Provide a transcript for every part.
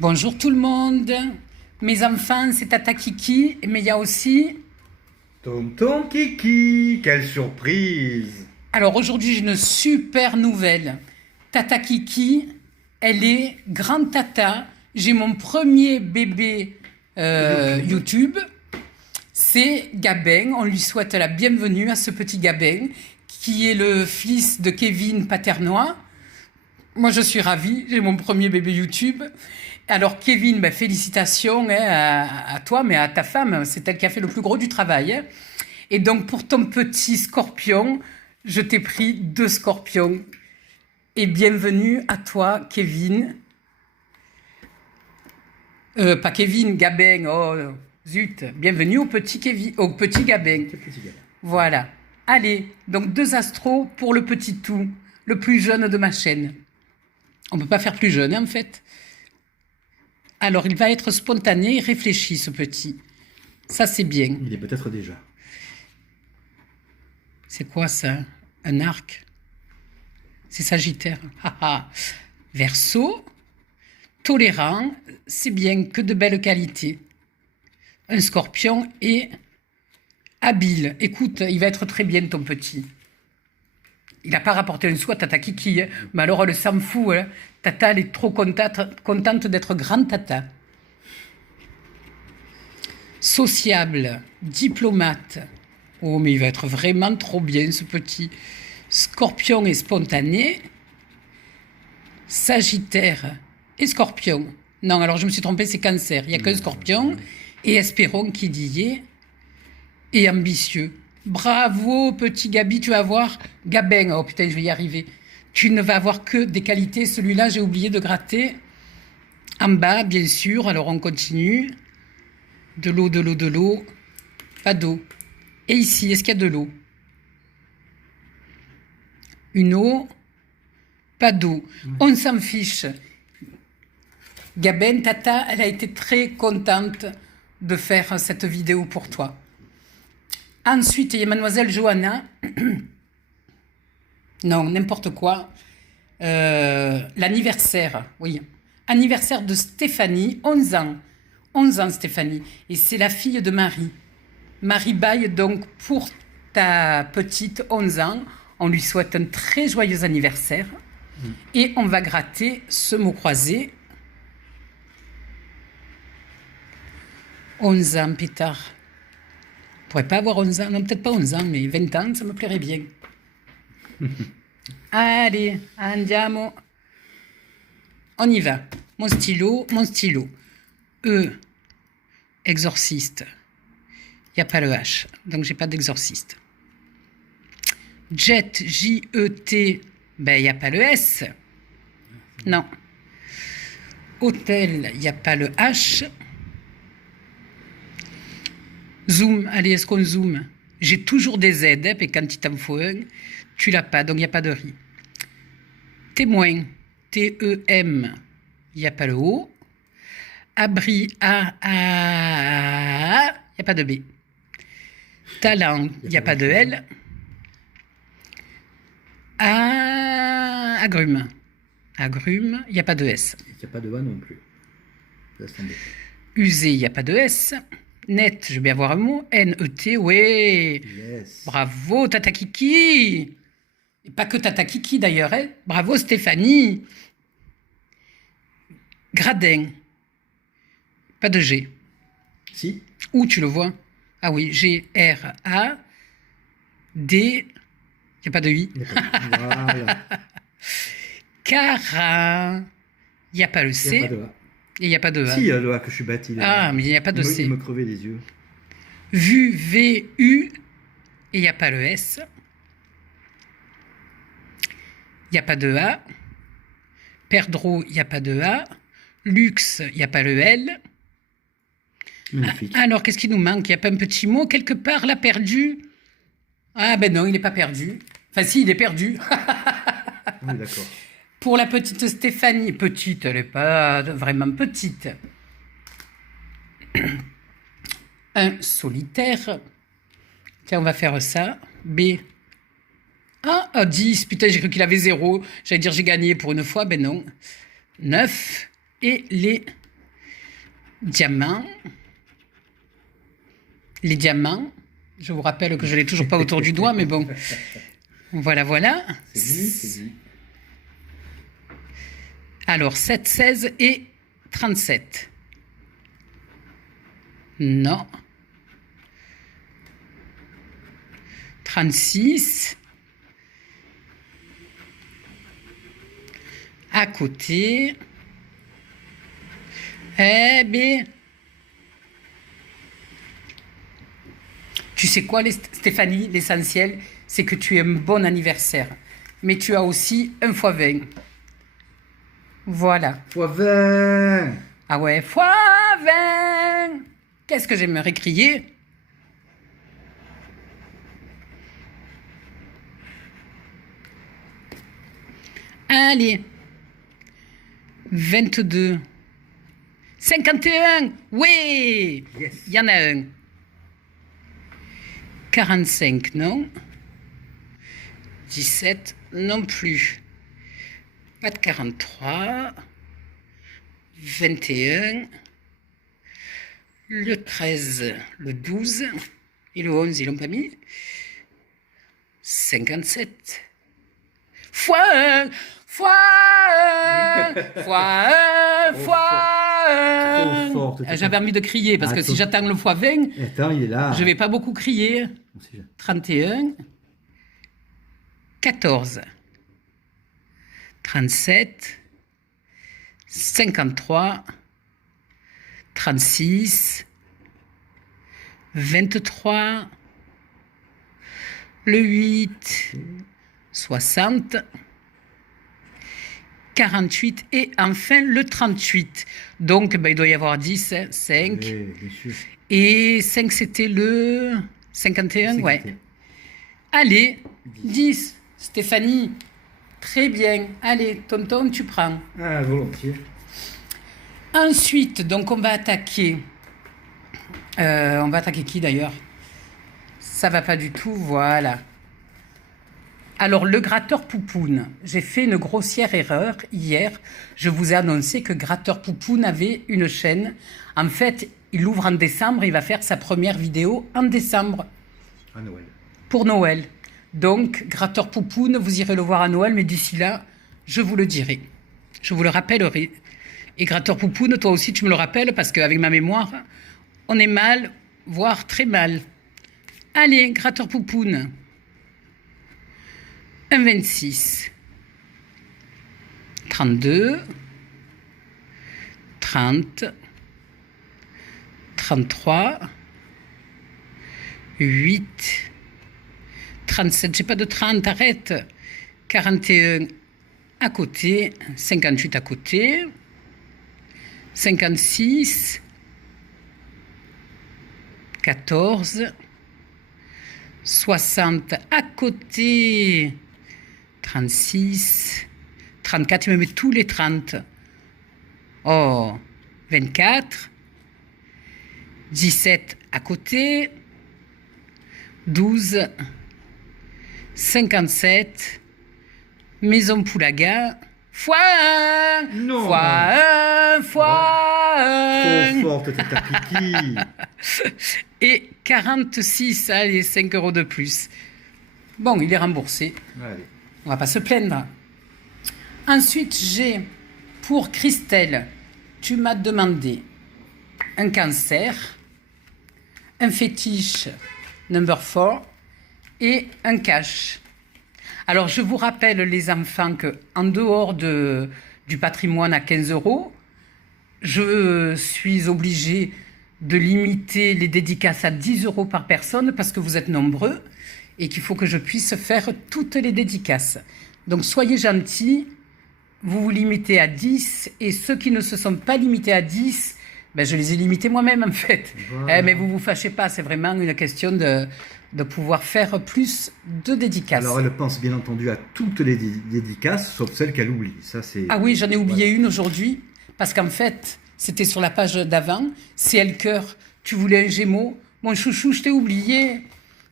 Bonjour tout le monde. Mes enfants, c'est Tata Kiki, mais il y a aussi... Tonton Kiki, quelle surprise! Alors aujourd'hui, j'ai une super nouvelle. Tata Kiki, elle est grande tata. J'ai mon premier bébé YouTube. C'est Gabin. On lui souhaite la bienvenue à ce petit Gabin, qui est le fils de Kevin Paternois. Moi, je suis ravie. J'ai mon premier bébé YouTube. Alors, Kevin, ben, félicitations à toi, mais à ta femme. C'est elle qui a fait le plus gros du travail. Hein. Et donc, pour ton petit scorpion, je t'ai pris 2 scorpions. Et bienvenue à toi, Kevin. Pas Kevin, Gabin. Oh, zut. Bienvenue au petit Kevin, au petit Gabin. Voilà. Allez, donc 2 astros pour le petit tout, le plus jeune de ma chaîne. On ne peut pas faire plus jeune, hein, en fait. Alors, il va être spontané et réfléchi, ce petit. Ça, c'est bien. Il est peut-être déjà. C'est quoi, ça? Un arc? C'est Sagittaire. Verseau, tolérant, c'est bien, que de belles qualités. Un scorpion et habile. Écoute, il va être très bien, ton petit. Il n'a pas rapporté un sou à Tata Kiki, hein. Mais alors elle s'en fout. Hein. Tata, elle est trop contente d'être grande Tata. Sociable, diplomate. Oh, mais il va être vraiment trop bien, ce petit. Scorpion et spontané. Sagittaire et Scorpion. Non, alors je me suis trompée, c'est Cancer. Il n'y a qu'un Scorpion. Et Espérons qui dit y est. Et ambitieux. Bravo, petit Gabi, tu vas voir. Gabin, oh putain, je vais y arriver. Tu ne vas avoir que des qualités. Celui-là, j'ai oublié de gratter. En bas, bien sûr. Alors, on continue. De l'eau, de l'eau, de l'eau. Pas d'eau. Et ici, est-ce qu'il y a de l'eau? Une eau. Pas d'eau. On s'en fiche. Gabin, Tata, elle a été très contente de faire cette vidéo pour toi. Ensuite, il y a mademoiselle Johanna. Non, n'importe quoi. L'anniversaire, oui. Anniversaire de Stéphanie, 11 ans. 11 ans, Stéphanie. Et c'est la fille de Marie. Marie Baye, donc, pour ta petite, 11 ans, on lui souhaite un très joyeux anniversaire. Et on va gratter ce mot croisé. 11 ans, pétard. Je ne pourrais pas avoir 11 ans, non, peut-être pas 11 ans, mais 20 ans, ça me plairait bien. Allez, andiamo. On y va. Mon stylo, mon stylo. E, exorciste. Il n'y a pas le H, donc j'ai pas d'exorciste. Jet, J-E-T, ben il n'y a pas le S. Non. Hôtel, il n'y a pas le H. Zoom, allez, est-ce qu'on zoome? J'ai toujours des Z, hein, et quand il t'en faut un, tu l'as pas, donc il n'y a pas de riz. Témoin, T-E-M, il n'y a pas le O. Abri, A-A, il n'y a pas de B. Talent, il n'y a pas de L. Agrume, agrume, il n'y a pas de S. Il n'y a pas de A non plus. Usé, il n'y a pas de S. Net, je vais avoir un mot. N-E-T, ouais. Yes. Bravo, Tata Kiki. Et pas que Tata Kiki d'ailleurs, hein. Bravo, Stéphanie. Gradin. Pas de G. Si. Où tu le vois? Ah oui, G-R-A-D. Il n'y a pas de I. Voilà. Cara. Il n'y a pas le C. Il n'y a pas de A. Et il n'y a pas de A. Si, il y a le A que je suis bâti. Là. Ah, mais il n'y a pas de C. Il me crevait les yeux. Vu, V-U. Et il n'y a pas le S. Il n'y a pas de A. Perdreau, il n'y a pas de A. Luxe, il n'y a pas le L. Magnifique. Alors, qu'est-ce qui nous manque? Il n'y a pas un petit mot quelque part, là, perdu? Ah ben non, il n'est pas perdu. Enfin si, il est perdu. Oui, d'accord. Pour la petite Stéphanie, petite, elle n'est pas vraiment petite. Un solitaire. Tiens, on va faire ça. B. Ah, 10. Putain, j'ai cru qu'il avait 0. J'allais dire j'ai gagné pour une fois. Ben non. 9. Et les diamant. Les diamants. Je vous rappelle que je ne l'ai toujours pas autour du doigt, mais bon. Voilà, voilà. C'est dit. Alors, 7, 16 et 37. Non. 36. À côté. Eh bien. Tu sais quoi, Stéphanie, l'essentiel, c'est que tu aies un bon anniversaire. Mais tu as aussi 1 x 20. Voilà. Fois 20. Ah ouais, x 20. Qu'est-ce que j'aimerais crier? Allez. 22. 51. Oui. Yes. Il y en a un. 45, non. 17, non plus. Pas de 43. 21. Le 13, le 12. Et le 11, ils l'ont pas mis. 57. Fois 1, fois 1, fois 1, fois 1. Trop fort. J'avais envie de crier parce que si j'attends le fois 20, Attends, il est là. je vais pas beaucoup crier. 31, 14, 37, 53, 36, 23, le 8, 60, 48 et enfin le 38. Donc ben, il doit y avoir 10, hein, 5. Oui, bien sûr. Et 5 c'était le 51, ouais. Allez, 10. Stéphanie, très bien. Allez, tonton, tu prends. Ah, volontiers. Ensuite, donc on va attaquer. On va attaquer qui d'ailleurs? Ça va pas du tout, voilà. Alors, le gratteur Poupoune. J'ai fait une grossière erreur hier. Je vous ai annoncé que Gratteur Poupoune avait une chaîne. En fait, il ouvre en décembre. Il va faire sa première vidéo en décembre. À Noël. Pour Noël. Donc, Gratteur Poupoune, vous irez le voir à Noël, mais d'ici là, je vous le dirai. Je vous le rappellerai. Et Gratteur Poupoune, toi aussi, tu me le rappelles, parce qu'avec ma mémoire, on est mal, voire très mal. Allez, Gratteur Poupoune. 1,26. 32. 30. 33. 8. 37, j'ai pas de 30, arrête. 41 à côté, 58 à côté, 56, 14, 60 à côté, 36, 34, il me met tous les 30. Oh, 24, 17 à côté, 12, 57, Maison Poulaga, fois 1, Non. fois 1, fois 1. Trop forte, Tata Kiki. Et 46, allez, 5 € de plus. Bon, il est remboursé. Allez. On va pas se plaindre. Ensuite, j'ai, pour Christelle, tu m'as demandé un cancer, un fétiche number 4 et un cash. Alors, je vous rappelle, les enfants, qu'en dehors du patrimoine à 15 €, je suis obligée de limiter les dédicaces à 10 € par personne parce que vous êtes nombreux et qu'il faut que je puisse faire toutes les dédicaces. Donc, soyez gentils, vous vous limitez à 10 et ceux qui ne se sont pas limités à 10, ben, je les ai limités moi-même en fait. Voilà. Mais vous vous fâchez pas, c'est vraiment une question de pouvoir faire plus de dédicaces. Alors, elle pense bien entendu à toutes les dédicaces, sauf celles qu'elle oublie. Ça, c'est... Ah oui, j'en ai oublié une aujourd'hui, parce qu'en fait, c'était sur la page d'avant. CL Cœur, tu voulais un Gémeaux. Mon chouchou, je t'ai oublié.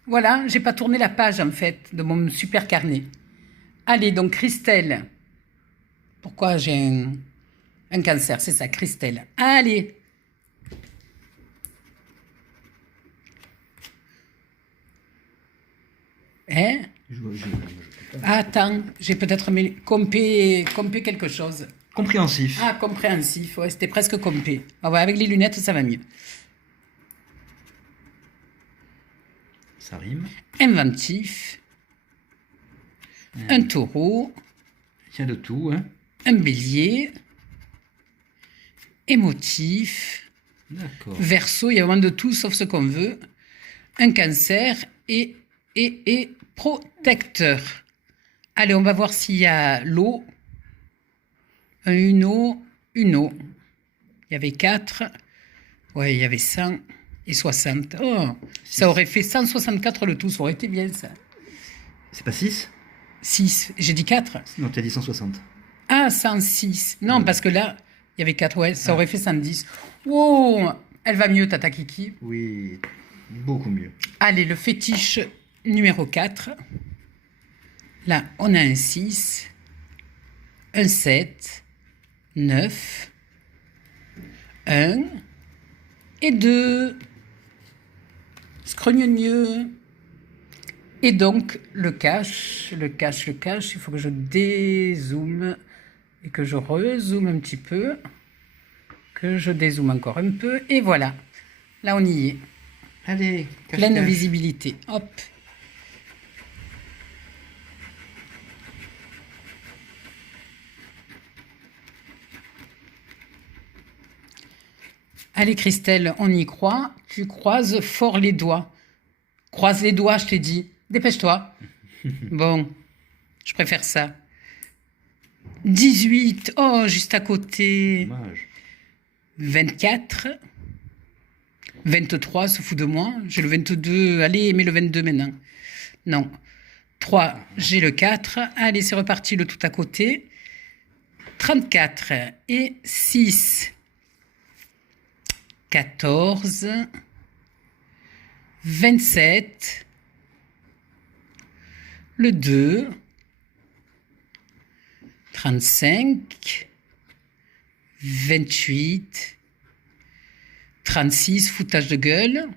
Voilà, j'ai pas tourné la page en fait de mon super carnet. Allez, donc Christelle. Pourquoi j'ai un cancer? C'est ça, Christelle. Allez, Hein? peux pas. Ah, attends, j'ai peut-être compé quelque chose. Compréhensif. Ah, compréhensif, ouais, c'était presque compé. Ah ouais, avec les lunettes, ça va mieux. Ça rime. Inventif, un taureau, Il y a de tout, hein. un bélier, émotif, D'accord. verseau, il y a vraiment de tout sauf ce qu'on veut, un cancer et protecteur. Allez, on va voir s'il y a l'eau. Un uno. Il y avait 4. Ouais, il y avait 100 et 60. Oh, ça aurait fait 164 le tout, ça aurait été bien ça. C'est pas 6? 6, j'ai dit 4. Non, tu as dit 160. Ah, 106. Non, Oui. parce que là, il y avait 4, ouais, ça aurait fait 110. Oh, elle va mieux, Tata Kiki. Oui, beaucoup mieux. Allez, le fétiche numéro 4. Là, on a un 6, un 7, 9, 1 et 2. Scrogneux. Et donc, le cache, il faut que je dézoome et que je rezoome un petit peu, que je dézoome encore un peu, et voilà. Là, on y est. Allez, Pleine cache-cache. visibilité. Hop. Allez, Christelle, on y croit. Tu croises fort les doigts. Croise les doigts, je t'ai dit. Dépêche-toi. Bon, je préfère ça. 18. Oh, juste à côté. Dommage. 24. 23, se fout de moi. J'ai le 22. Allez, mets le 22 maintenant. Non. 3, j'ai le 4. Allez, c'est reparti, le tout à côté. 34 et 6. 14. 27. Le 2. 35. 28. 36, foutage de gueule.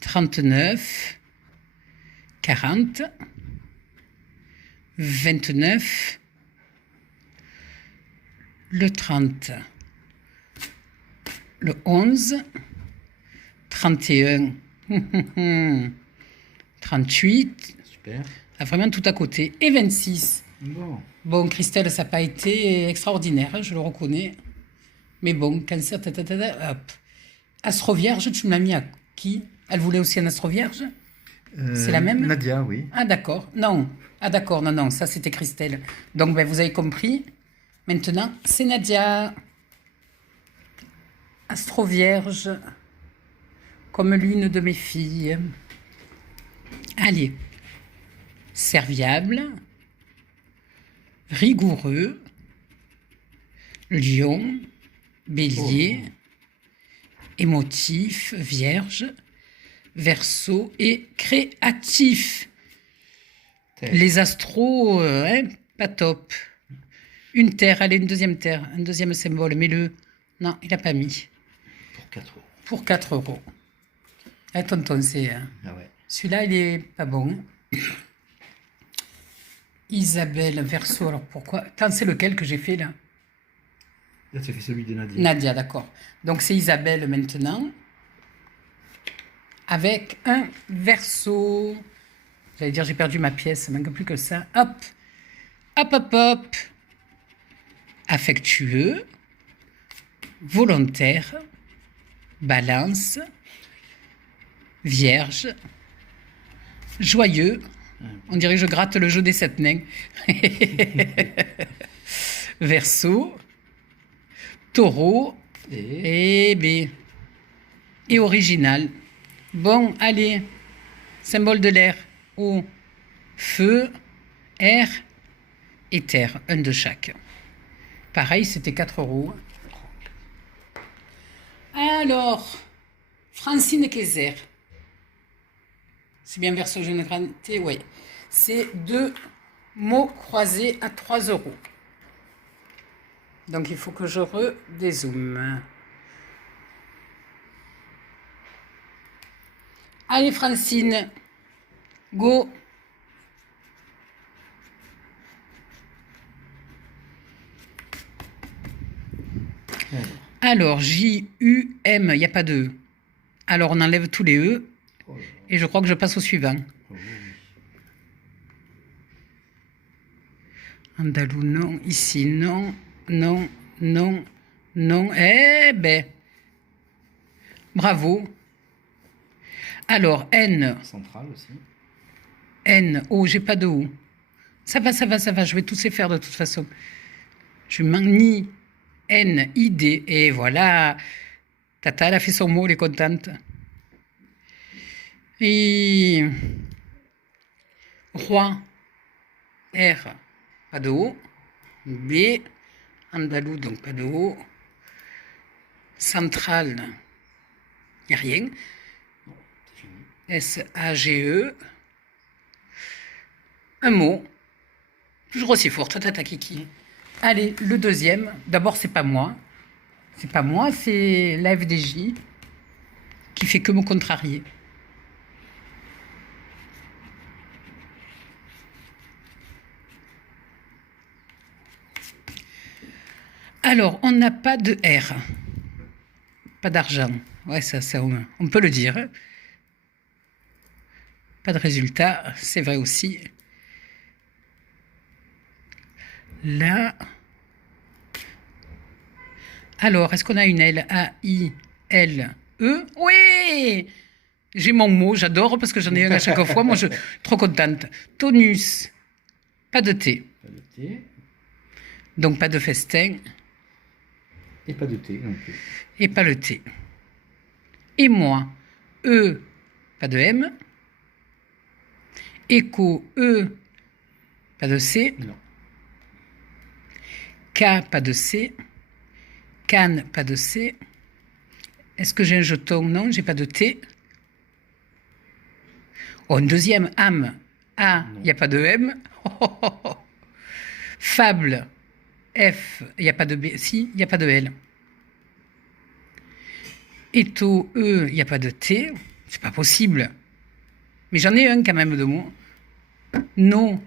39. 40. 29. Le 30. Le 11. 31. 38. Super. Ah, vraiment tout à côté. Et 26. Bon. Bon, Christelle, ça n'a pas été extraordinaire, hein, je le reconnais. Mais bon, cancer, hop. Astro Vierge, tu me l'as mis à qui? Elle voulait aussi un Astro Vierge? C'est la même? Nadia, oui. Ah, d'accord. Non. Ah, d'accord. Non, non, ça, c'était Christelle. Donc, ben, vous avez compris. Maintenant, c'est Nadia. Astro Vierge. Comme l'une de mes filles. Allez. Serviable. Rigoureux. Lion. Bélier. Émotif. Vierge. Verseau et créatif. Terre. Les astros, hein, pas top. Une terre, allez, une deuxième terre, un deuxième symbole, mets-le. Non, il n'a pas mis. Pour 4 euros. Pour 4 euros. Eh, tonton, c'est... Ah ouais. celui-là, il est pas bon. Isabelle, Verseau, alors pourquoi? Attends, c'est lequel que j'ai fait, là? Là, tu as fait celui de Nadia. Nadia, d'accord. Donc, c'est Isabelle, maintenant. Avec un Verseau. J'allais dire, j'ai perdu ma pièce, il manque plus que ça. Hop, hop, hop, hop. Affectueux, volontaire, balance, vierge, joyeux. On dirait que je gratte le jeu des 7 nains. Verseau, taureau et original. Bon, allez, symbole de l'air. Eau, feu, air et terre, un de chaque. Pareil, c'était 4 euros. Alors, Francine Kayser. C'est bien Verseau jeune granité, oui. C'est 2 mots croisés à 3 euros. Donc, il faut que je redézoome. Allez, Francine, go. Alors, J-U-M, il n'y a pas de E. Alors, on enlève tous les E. Oh là là. Et je crois que je passe au suivant. Oh, oui. Andalou, non. Ici, non. Non, non, non. Eh ben, bravo. Alors, N. Central aussi. N. Oh, j'ai pas de O. Ça va, ça va, ça va. Je vais tous les faire de toute façon. Je manie N, I, D. Et voilà. Tata, elle a fait son mot, elle est contente. Et Roi, R, pas de O. B, Andalou, donc pas de O. Central, il n'y a rien. C'est fini. S, A, G, E. Un mot. Toujours aussi fort, tata kiki. Allez, le deuxième. D'abord, c'est pas moi. C'est pas moi, c'est la FDJ qui fait que me contrarier. Alors, on n'a pas de R. Pas d'argent. Ouais, ça, on peut le dire. Pas de résultat, c'est vrai aussi. Là. Alors, est-ce qu'on a une L? A-I-L-E? Oui! J'ai mon mot, j'adore parce que j'en ai un à chaque fois. Moi, je suis trop contente. Tonus. Pas de T. Pas de T. Donc, pas de festin. Et pas de T non plus. Et pas le T. Et moi, E, pas de M. Écho, E, pas de C. Non. K, pas de C. Cannes, pas de C. Est-ce que j'ai un jeton? Non, j'ai pas de T. Oh, une deuxième, âme. A, il n'y a pas de M. Fable, F, il n'y a pas de B. Si, il n'y a pas de L. Étau, E, il n'y a pas de T. C'est pas possible. Mais j'en ai un quand même de mots. No,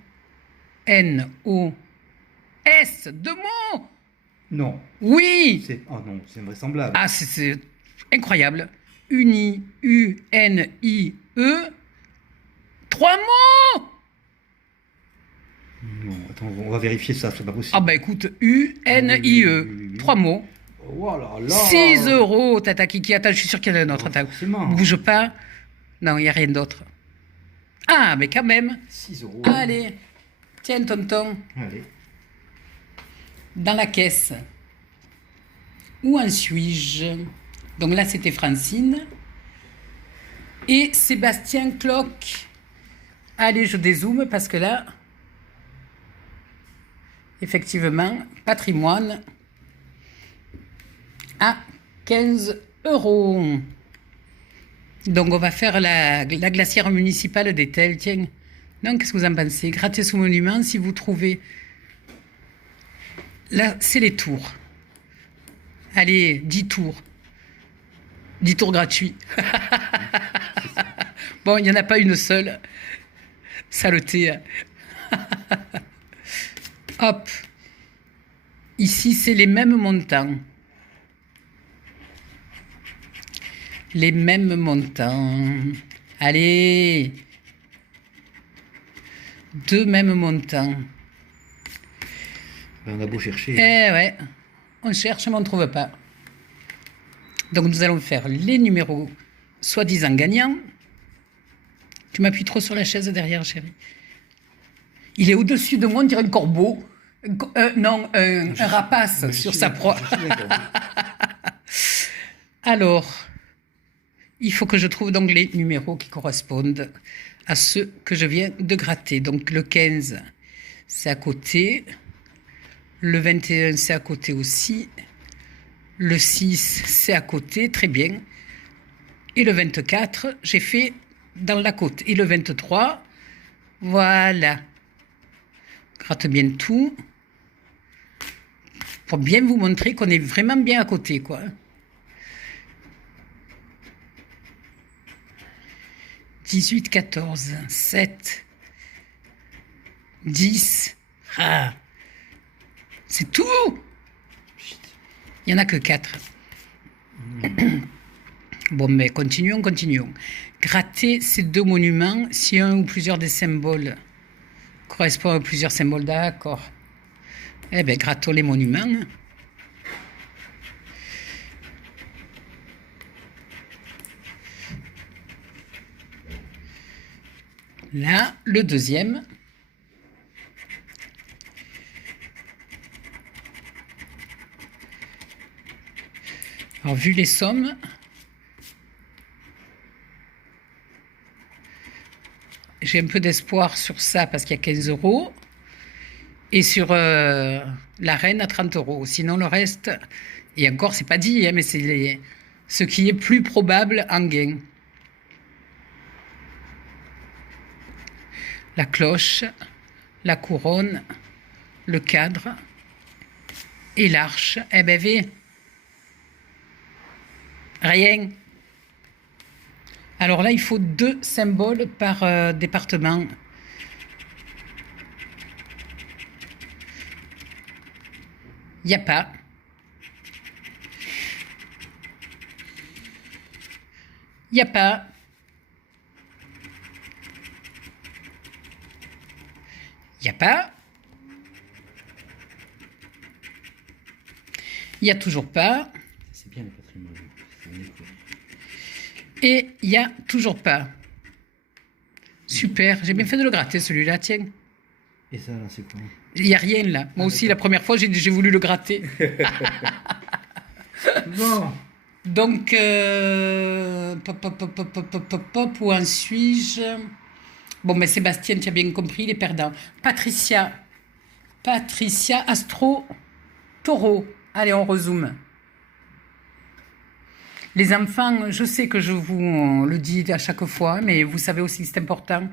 N, O, S, deux mots. Non. Oui. Oh non, c'est invraisemblable. Ah, c'est incroyable. Uni, U-N-I-E, trois mots. Non, attends, on va vérifier ça, c'est pas possible. Ah bah écoute, U-N-I-E, oui. trois mots. Oh là là. 6 €, tata kiki. Attends, je suis sûr qu'il y en a un autre. Attends, Forcément. bouge pas. Non, il n'y a rien d'autre. Ah, mais quand même. 6 euros. Allez, tiens, tonton, Allez. dans la caisse. Où en suis-je? Donc là, c'était Francine. Et Sébastien Cloc. Allez, je dézoome parce que là, effectivement, patrimoine à 15 €. Donc, on va faire la glacière municipale d'Etel. Tiens, non, qu'est-ce que vous en pensez? Grattez sous monument si vous trouvez. Là, c'est les tours. Allez, 10 tours. 10 tours gratuits. Bon, il n'y en a pas une seule. Saleté. Hop. Ici, c'est les mêmes montants. Les mêmes montants. Allez. Deux mêmes montants. On a beau chercher. Eh ouais. On cherche, mais on ne trouve pas. Donc, nous allons faire les numéros soi-disant gagnants. Tu m'appuies trop sur la chaise derrière, chérie. Il est au-dessus de moi, on dirait un corbeau. Non, un rapace sur sa proie. Alors, il faut que je trouve donc les numéros qui correspondent à ceux que je viens de gratter. Donc, le 15, c'est à côté. Le 21, c'est à côté aussi. Le 6, c'est à côté. Très bien. Et le 24, j'ai fait dans la côte. Et le 23, voilà. Gratte bien tout. Pour bien vous montrer qu'on est vraiment bien à côté, quoi. « 18, 14, 7, 10. Ah, c'est tout. Il n'y en a que 4. Bon, mais continuons. Gratter ces 2 monuments si un ou plusieurs des symboles correspondent à plusieurs symboles. D'accord. Eh bien, grattons les monuments. Là, le deuxième. Alors, vu les sommes, j'ai un peu d'espoir sur ça parce qu'il y a 15 € et sur la reine à 30 €. Sinon, le reste, et encore, c'est pas dit, hein, mais c'est ce qui est plus probable en gain. La cloche, la couronne, le cadre et l'arche. Eh ben, rien. Alors là, il faut 2 symboles par département. Il n'y a pas. Il n'y a pas. Il n'y a pas. Il n'y a toujours pas. C'est bien le patrimoine. Et il n'y a toujours pas. Super, j'ai bien fait de le gratter celui-là, tiens. Et ça, là, c'est quoi? Il n'y a rien là. Moi aussi, la première fois, j'ai voulu le gratter. Bon. Donc, où en suis-je? Bon, mais Sébastien, tu as bien compris, les perdants. Patricia, Astro, Taureau. Allez, on rezoome. Les enfants, je sais que je vous le dis à chaque fois, mais vous savez aussi que c'est important,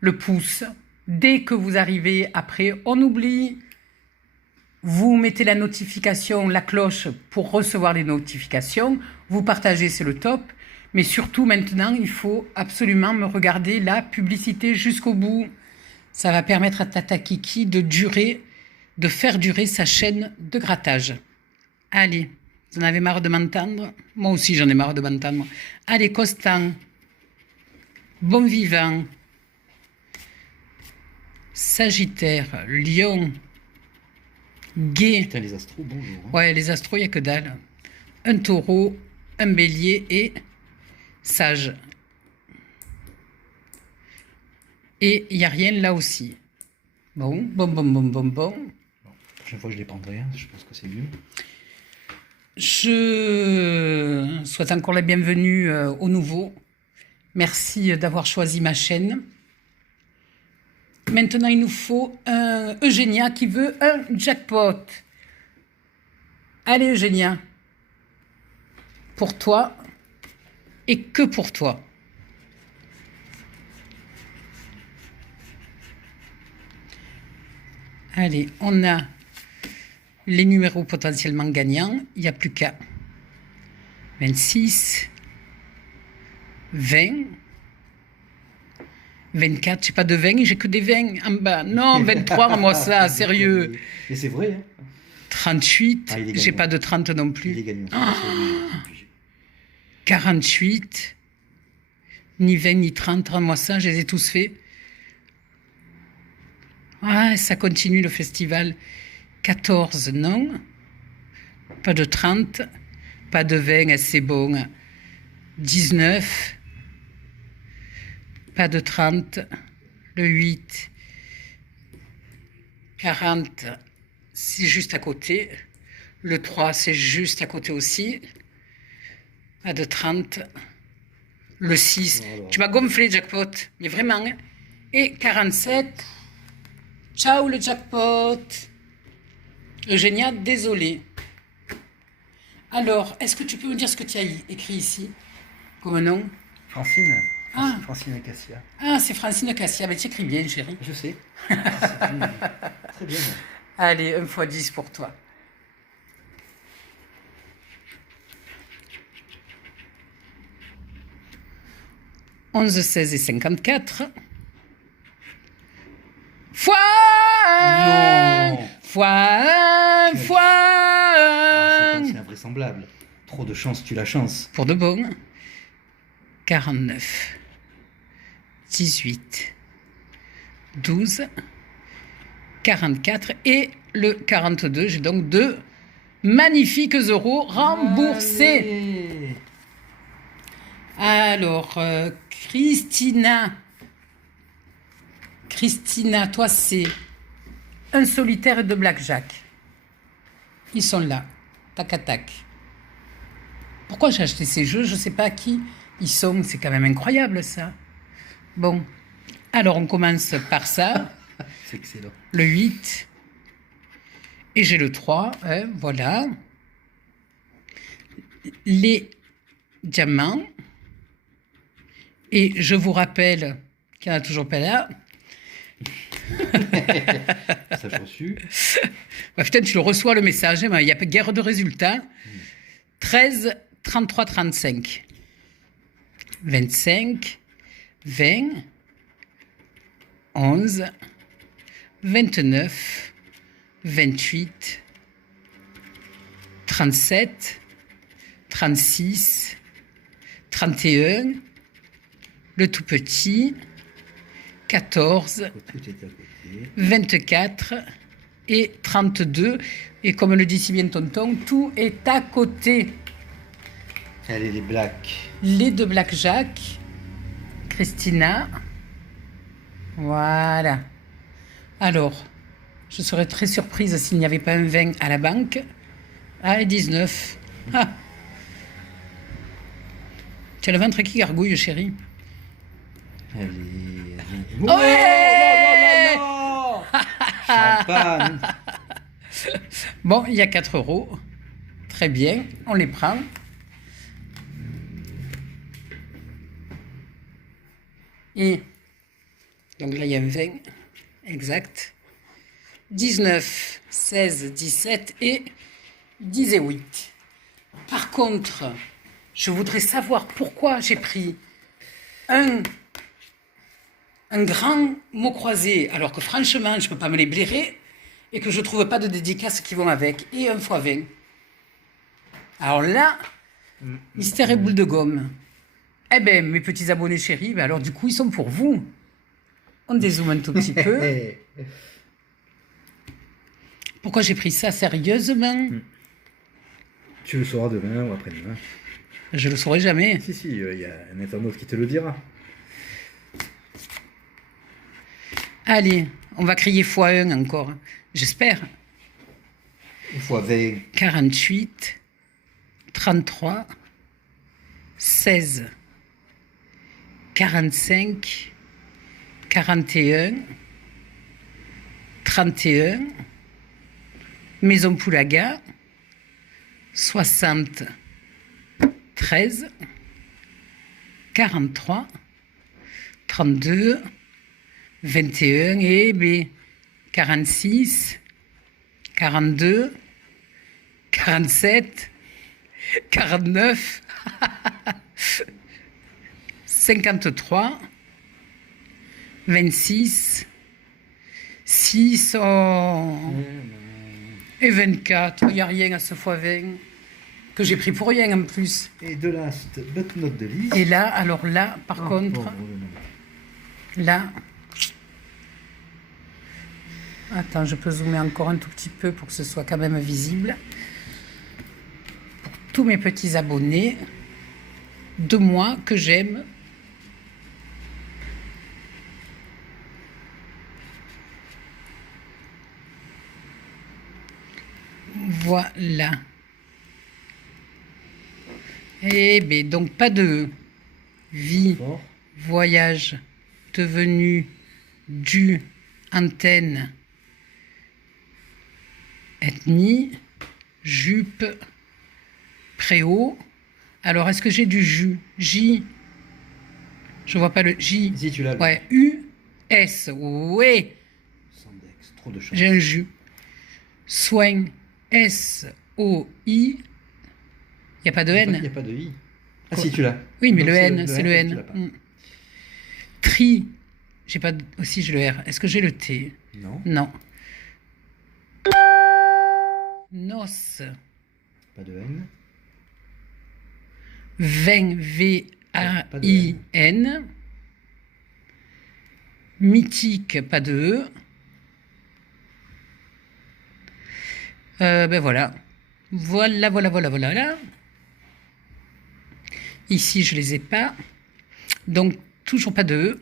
le pouce. Dès que vous arrivez après, on oublie. Vous mettez la notification, la cloche pour recevoir les notifications. Vous partagez, c'est le top. Mais surtout, maintenant, il faut absolument me regarder la publicité jusqu'au bout. Ça va permettre à Tata Kiki de faire durer sa chaîne de grattage. Allez, vous en avez marre de m'entendre? Moi aussi, j'en ai marre de m'entendre. Allez, Constant, bon vivant, Sagittaire, Lion, Gué. Putain, les astros, bonjour. Hein. Ouais, les astros, il n'y a que dalle. Un taureau, un bélier et Sage. Et il n'y a rien là aussi. Bon. La prochaine fois, je les prendrai. Hein. Je pense que c'est mieux. Je souhaite encore la bienvenue aux nouveaux. Merci d'avoir choisi ma chaîne. Maintenant, il nous faut un Eugénia qui veut un jackpot. Allez, Eugénia. Pour toi et que pour toi. Allez, on a les numéros potentiellement gagnants. Il n'y a plus qu'à 26, 20, 24. Je n'ai pas de 20, j'ai que des 20 en bas. Non, 23, moi ça, sérieux. Mais c'est vrai. Hein. 38, j'ai pas de 30 non plus. Il est gagnant. 48, ni 20 ni 30, moi ça, je les ai tous faits. Ah, ça continue le festival. 14, non. Pas de 30, pas de 20, c'est bon. 19, pas de 30, le 8, 40, c'est juste à côté. Le 3, c'est juste à côté aussi. Pas de 30. Le 6, tu m'as gonflé, jackpot, mais vraiment. Hein. Et 47, ciao le jackpot. Eugénia, désolé. Alors, est-ce que tu peux me dire ce que tu as écrit ici comme nom? Francine. Ah. Francine Acacia. Ah, c'est Francine Cassia. Mais tu écris bien, chérie. Je sais. Très bien. Allez, 1 x 10 pour toi. « 11, 16 et 54. Fois Non. Fois C'est un vrai invraisemblable. Trop de chance, tu la chance. Pour de bon. 49, 18, 12, 44 et le 42. J'ai donc 2 magnifiques euros remboursés. Allez. Alors, Christina, toi, c'est un solitaire et 2 blackjack. Ils sont là. Tac à tac. Pourquoi j'ai acheté ces jeux? Je ne sais pas à qui ils sont. C'est quand même incroyable, ça. Bon. Alors, on commence par ça. C'est excellent. Le 8. Et j'ai le 3. Hein, voilà. Les diamants. Et je vous rappelle qu'il n'y en a toujours pas là. Ça, je reçu. Ouais, putain, tu le reçois le message. Il n'y a pas guère de résultats. 13, 33, 35. 25, 20, 11, 29, 28, 37, 36, 31, le tout petit, 14, Tout est à côté. 24 et 32. Et comme le dit si bien tonton, tout est à côté. Allez, les blacks. Les 2 blackjack, Christina. Voilà. Alors, je serais très surprise s'il n'y avait pas un 20 à la banque. Ah, et 19. Ah. Tu as le ventre qui gargouille, chérie. Allez, allez. Oh, Ouais. non, non, non. Champagne. Bon, il y a 4 euros. Très bien, on les prend. Et donc là, il y a un 20, exact. 19, 16, 17 et 18. Par contre, je voudrais savoir pourquoi j'ai pris un grand mot croisé, alors que franchement, je ne peux pas me les blairer et que je ne trouve pas de dédicaces qui vont avec, et un fois 20. Alors là, mystère et boule de gomme. Eh ben, mes petits abonnés chéris, ben alors du coup, ils sont pour vous. On dézoome un tout petit peu. Pourquoi j'ai pris ça sérieusement? Tu le sauras demain ou après-demain. Je le saurai jamais. Si, si, il y a un internaute qui te le dira. Allez, on va crier x1 encore. J'espère. Une fois 20. 48, 33, 16, 45, 41, 31, Maison Poulaga, 60, 13, 43, 32, 21 et B, 46, 42, 47, 49, 53, 26, 6 et 24. Il n'y a rien à ce fois 20 que j'ai pris pour rien en plus. Et de last but not the least. Et là, alors là, par contre, là... Attends, je peux zoomer encore un tout petit peu pour que ce soit quand même visible. Pour tous mes petits abonnés de moi que j'aime. Voilà. Eh bien, donc pas de vie, voyage, devenu, du, antenne, ethnie, jupe, préau. Alors, est-ce que j'ai du jus? J. Je vois pas le J. Si tu l'as. Ouais, U, S. Ouais. Sandex, trop de chance. J'ai un jus. Soin, S, O, I. Il n'y a pas de Il n'y N. a pas de I. Ah si, tu l'as. Oui, mais Donc, le N, c'est le tu N. l'as pas. Tri. J'ai pas aussi j'ai le R. Est-ce que j'ai le T? Non, Non. Noce. pas de N. Vain, V-A-I-N. Mythique, pas de E. Ben voilà. Voilà. Ici, je les ai pas. Donc, toujours pas de E.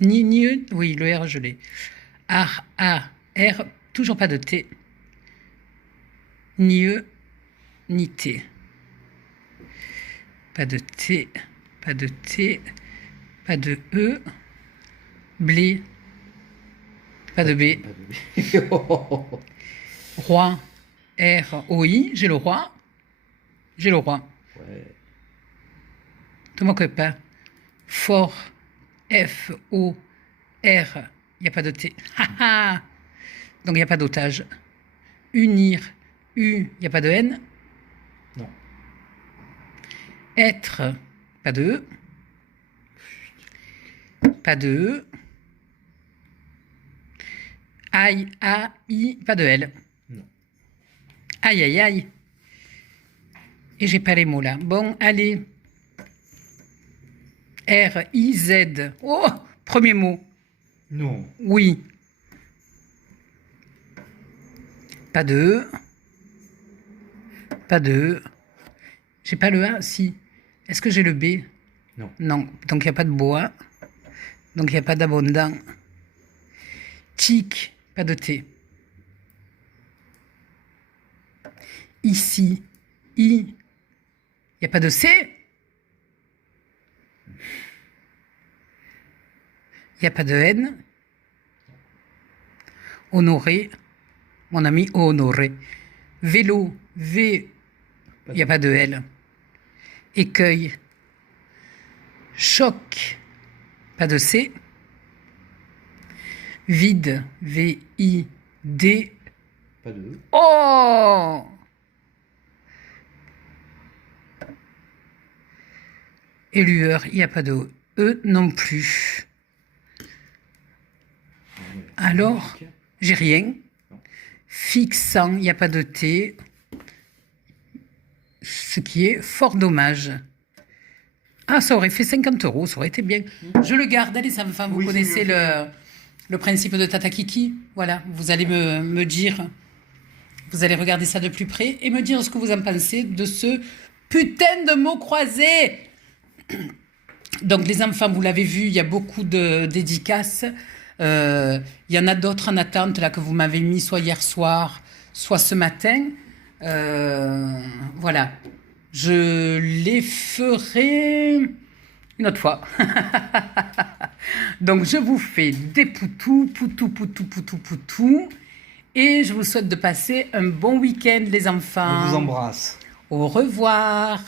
Ni E. Oui, le R, je l'ai. R, toujours pas de T. Ni E, ni T. Pas de T, pas de T, pas de E. Blé, pas de B. Roi, R-O-I, j'ai le roi. Ouais. Tout mon copain. Fort, F-O-R, il n'y a pas de T. Donc il n'y a pas d'otage. Unir, U, il n'y a pas de N. Non. Être, pas de E. Pas de E. Aïe, A-I, pas de L. Non. Aïe, aïe, aïe. Et j'ai pas les mots là. Bon, allez. R-I-Z. Oh, premier mot. Non. Oui. Pas de E. Pas de E. J'ai pas le A, si. Est-ce que j'ai le B? Non. Non. Donc il n'y a pas de bois. Donc il n'y a pas d'abondant. Tic, pas de T. Ici, I, il n'y a pas de C. Il n'y a pas de N. Honoré, mon ami Honoré. Vélo, V, il n'y a pas de L. Écueil. Choc, pas de C. Vide, V-I-D. Pas de E. Oh! Et lueur, il n'y a pas de E non plus. Alors, j'ai rien. Fixant, il n'y a pas de T. Ce qui est fort dommage. Ah, ça aurait fait 50 €, ça aurait été bien. Je le garde, allez, enfants, vous Oui, connaissez c'est le principe de Tata Kiki. Voilà, vous allez me dire, vous allez regarder ça de plus près et me dire ce que vous en pensez de ce putain de mot croisé. Donc les enfants, vous l'avez vu, il y a beaucoup de dédicaces. Il y en a d'autres en attente là que vous m'avez mis soit hier soir, soit ce matin. Voilà. Je les ferai une autre fois. Donc je vous fais des poutous. Et je vous souhaite de passer un bon week-end les enfants. On vous embrasse. Au revoir.